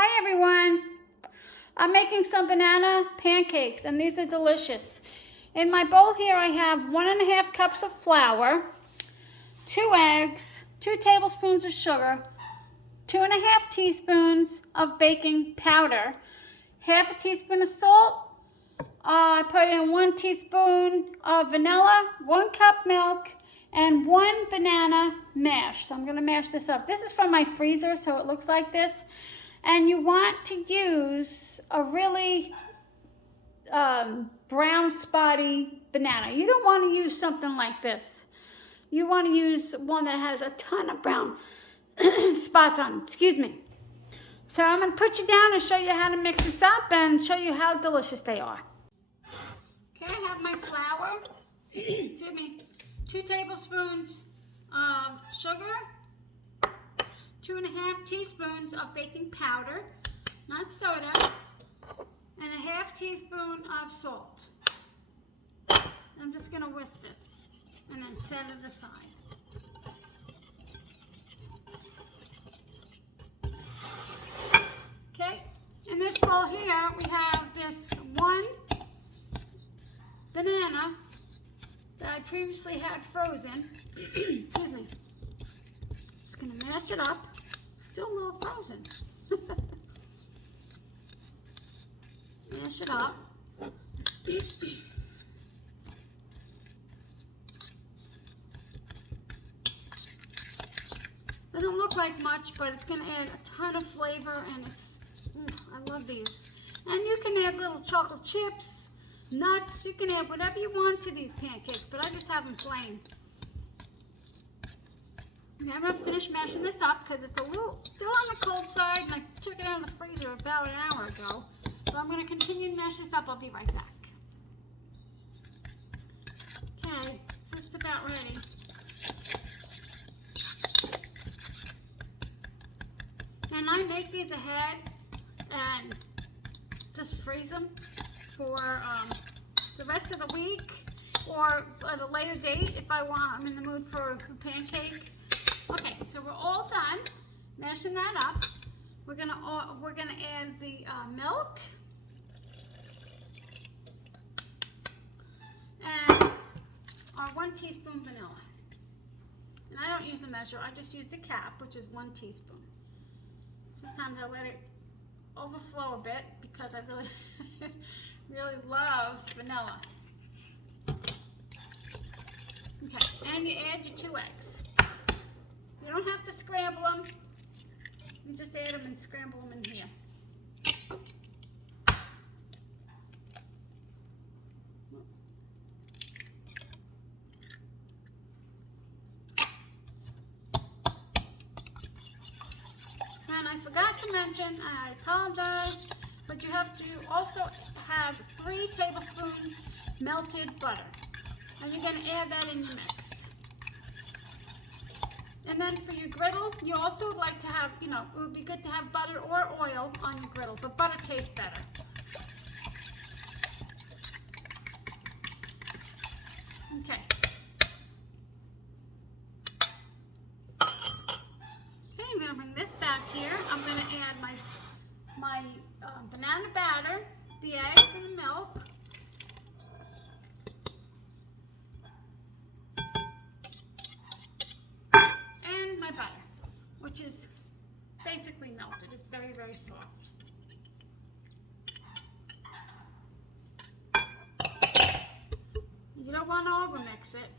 Hi everyone. I'm making some banana pancakes and these are delicious. In my bowl here I have 1.5 cups of flour, 2 eggs, 2 tablespoons of sugar, 2.5 teaspoons of baking powder, half a teaspoon of salt. I put in 1 teaspoon of vanilla, 1 cup milk, and 1 banana mashed. So I'm going to mash this up. This is from my freezer, so it looks like this. And you want to use a really brown spotty banana. You don't want to use something like this. You want to use one that has a ton of brown spots on it. Excuse me. So I'm going to put you down and show you how to mix this up and show you how delicious they are. Okay, I have my flour. Excuse me. 2 tablespoons of sugar. 2.5 teaspoons of baking powder, not soda, and a half teaspoon of salt. I'm just going to whisk this and then set it aside. Okay, in this bowl here we have this 1 banana that I previously had frozen. Excuse me. Just going to mash it up. Still a little frozen. Mash it up. Doesn't look like much, but it's going to add a ton of flavor, and it's, I love these. And you can add little chocolate chips, nuts, you can add whatever you want to these pancakes, but I just have them plain. Okay, I'm going to finish mashing this up because it's a little still on the cold side, and I took it out of the freezer about an hour ago. So I'm going to continue to mash this up. I'll be right back. Okay, it's just about ready. And I make these ahead and just freeze them for the rest of the week or at a later date if I'm in the mood for a pancake. Okay, so we're all done mashing that up. We're gonna add the milk and our 1 teaspoon vanilla. And I don't use a measure; I just use the cap, which is 1 teaspoon. Sometimes I let it overflow a bit because I really, really love vanilla. Okay, and you add your 2 eggs. You don't have to scramble them. You just add them and scramble them in here. And I forgot to mention, and I apologize, but you have to also have 3 tablespoons melted butter. And you're going to add that in your mix. And then for your griddle, you also would like to have, it would be good to have butter or oil on your griddle, but butter tastes better. Okay. Okay, I'm going to bring this back here. I'm going to add my banana batter, the eggs and the milk. Butter, which is basically melted. It's very, very soft. You don't want to overmix it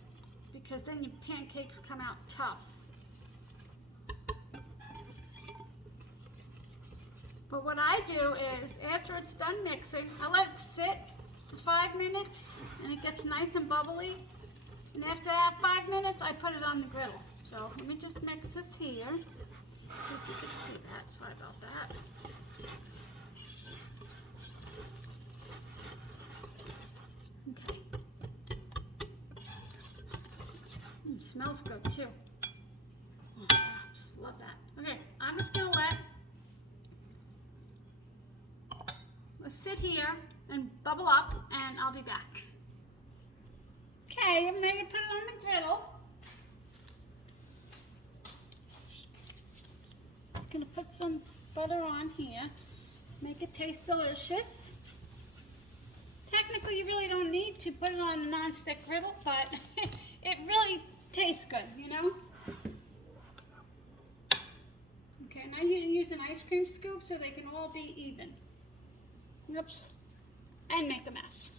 because then your pancakes come out tough. But what I do is after it's done mixing, I let it sit for 5 minutes and it gets nice and bubbly. And after that 5 minutes, I put it on the griddle. So let me just mix this here. See if you can see that. Sorry about that. Okay. Smells good too. Oh, I just love that. Okay, I'm just gonna let's sit here and bubble up, and I'll be back. Okay, I'm ready to put it on the griddle. Just gonna put some butter on here. Make it taste delicious. Technically, you really don't need to put it on a non-stick griddle, but it really tastes good, you know? Okay, now you use an ice cream scoop so they can all be even. Oops. And make a mess.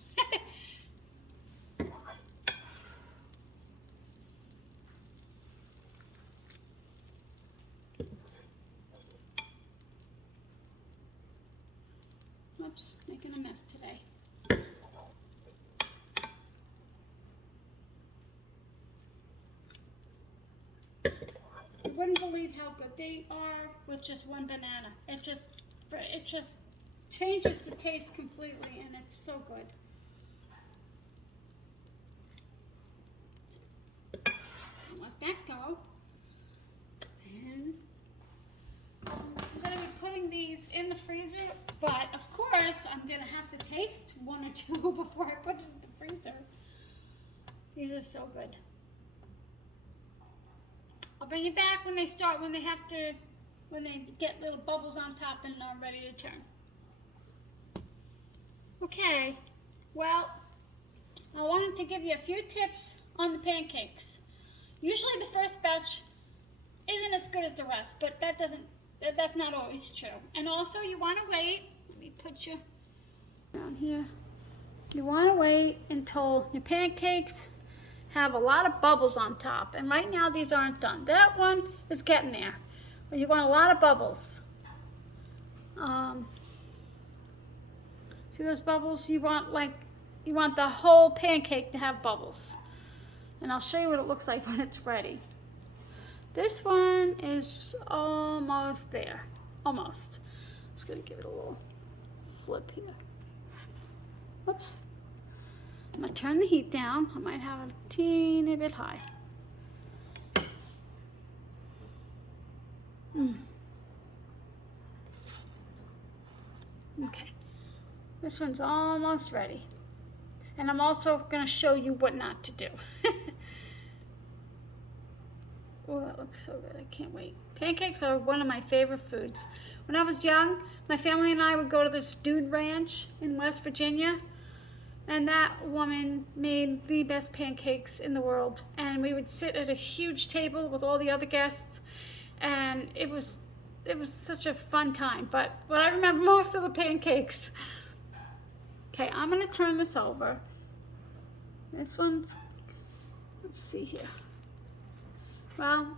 Oops, making a mess today. You wouldn't believe how good they are with just one banana. It just changes the taste completely, and it's so good. Let that go. And I'm going to be putting these in the freezer, but of course I'm going to have to taste one or two before I put it in the freezer. These are so good. I'll bring you back when they get little bubbles on top and are ready to turn. Okay, well, I wanted to give you a few tips on the pancakes. Usually the first batch isn't as good as the rest, but that's not always true. And also you want to wait, let me put you down here. You want to wait until your pancakes have a lot of bubbles on top. And right now these aren't done. That one is getting there. But you want a lot of bubbles. See those bubbles? You want the whole pancake to have bubbles. And I'll show you what it looks like when it's ready. This one is almost there. Almost. I'm just going to give it a little flip here. Whoops. I'm going to turn the heat down. I might have it a teeny bit high. Okay. This one's almost ready. And I'm also going to show you what not to do. Oh, that looks so good. I can't wait. Pancakes are one of my favorite foods. When I was young, my family and I would go to this dude ranch in West Virginia. And that woman made the best pancakes in the world. And we would sit at a huge table with all the other guests. And it was such a fun time. But I remember most of the pancakes. Okay, I'm going to turn this over. This one's, let's see here. Well,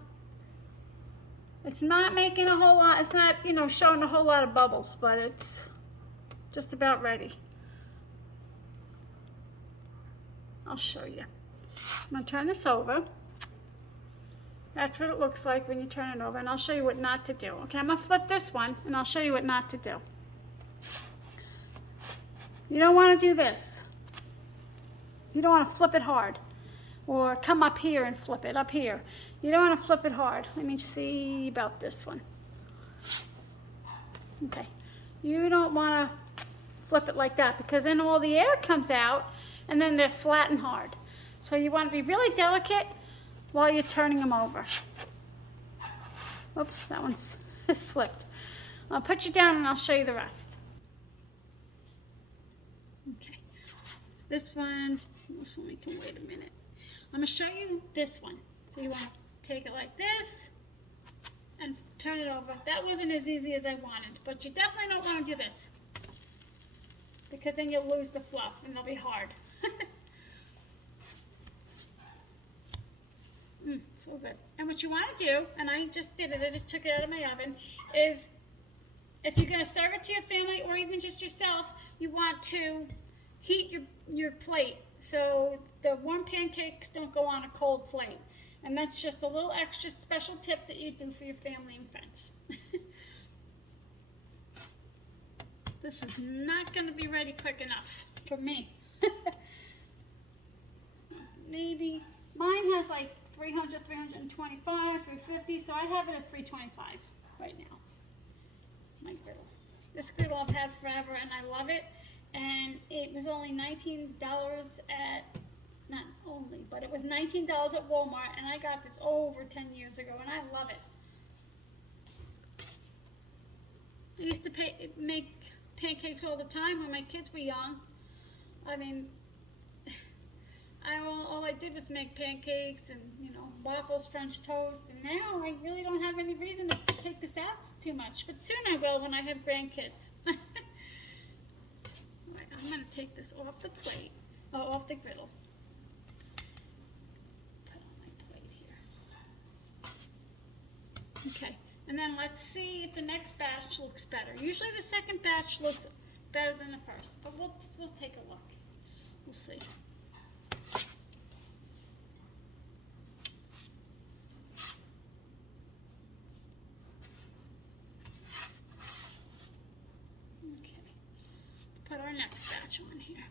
it's not making a whole lot, it's not, showing a whole lot of bubbles, but it's just about ready. I'll show you. I'm going to turn this over. That's what it looks like when you turn it over, and I'll show you what not to do. Okay, I'm going to flip this one, and I'll show you what not to do. You don't want to do this. You don't want to flip it hard, or come up here and flip it up here. You don't want to flip it hard. Let me see about this one. Okay, you don't want to flip it like that because then all the air comes out and then they're flat and hard. So you want to be really delicate while you're turning them over. Oops, that one's slipped. I'll put you down and I'll show you the rest. Okay, this one we can wait a minute. I'm going to show you this one. So you want to take it like this and turn it over. That wasn't as easy as I wanted, but you definitely don't want to do this because then you'll lose the fluff and they'll be hard. So good. And what you want to do, and I just did it, I just took it out of my oven, is if you're going to serve it to your family or even just yourself, you want to heat your plate so the warm pancakes don't go on a cold plate. And that's just a little extra special tip that you do for your family and friends. This is not going to be ready quick enough for me. Maybe, mine has like 300, 325, 350, so I have it at 325 right now. My griddle. This griddle I've had forever and I love it. And it was only $19 at, not only, but it was $19 at Walmart, and I got this over 10 years ago, and I love it. I used to make pancakes all the time when my kids were young. I mean, all I did was make pancakes and, waffles, French toast, and now I really don't have any reason to take this out too much. But soon I will when I have grandkids. Right, I'm going to take this off the plate, off the griddle. Put it on my plate here. Okay, and then let's see if the next batch looks better. Usually the second batch looks better than the first, but we'll take a look. We'll see. Put our next batch on here.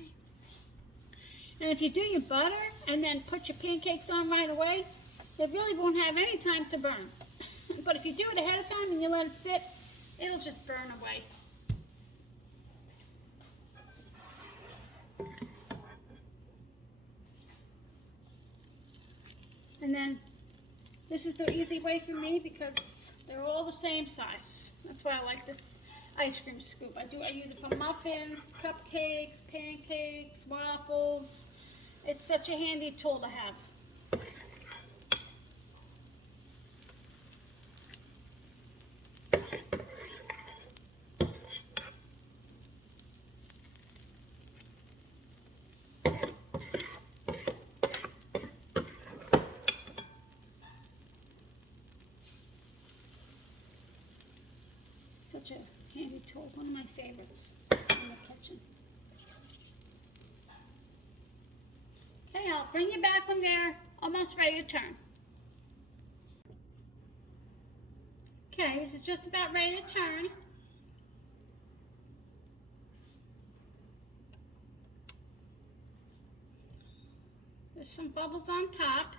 Okay. And if you do your butter and then put your pancakes on right away, they really won't have any time to burn. But if you do it ahead of time and you let it sit, it'll just burn away. And then this is the easy way for me because they're all the same size. That's why I like this ice cream scoop. I use it for muffins, cupcakes, pancakes, waffles. It's such a handy tool to have. Such a handy tool, one of my favorites in the kitchen. Okay, I'll bring you back when they're almost ready to turn. Okay, this is just about ready to turn. There's some bubbles on top.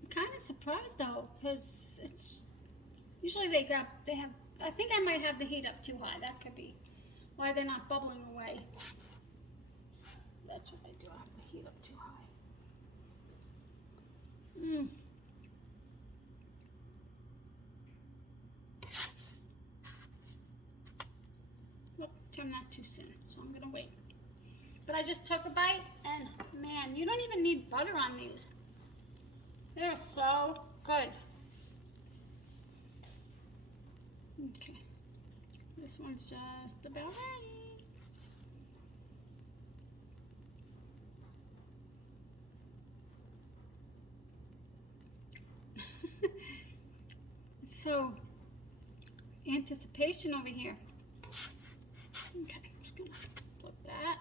I'm kind of surprised though, because it's usually they have, I think I might have the heat up too high. That could be why they're not bubbling away. That's what I do, I have the heat up too high. Nope, turned that too soon, so I'm gonna wait. But I just took a bite and man, you don't even need butter on these. They're so good. Okay, this one's just about ready. So, anticipation over here. Okay, I'm just gonna flip that.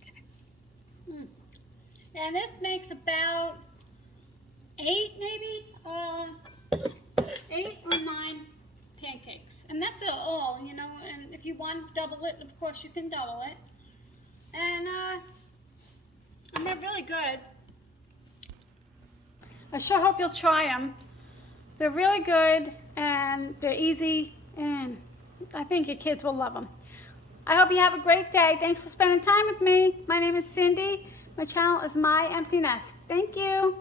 Okay. And this makes about 8 maybe, 8 or 9 pancakes. And that's all, and if you want to double it, of course you can double it. And they're really good. I sure hope you'll try them. They're really good and they're easy and I think your kids will love them. I hope you have a great day. Thanks for spending time with me. My name is Cindy. My channel is My Empty Nest. Thank you.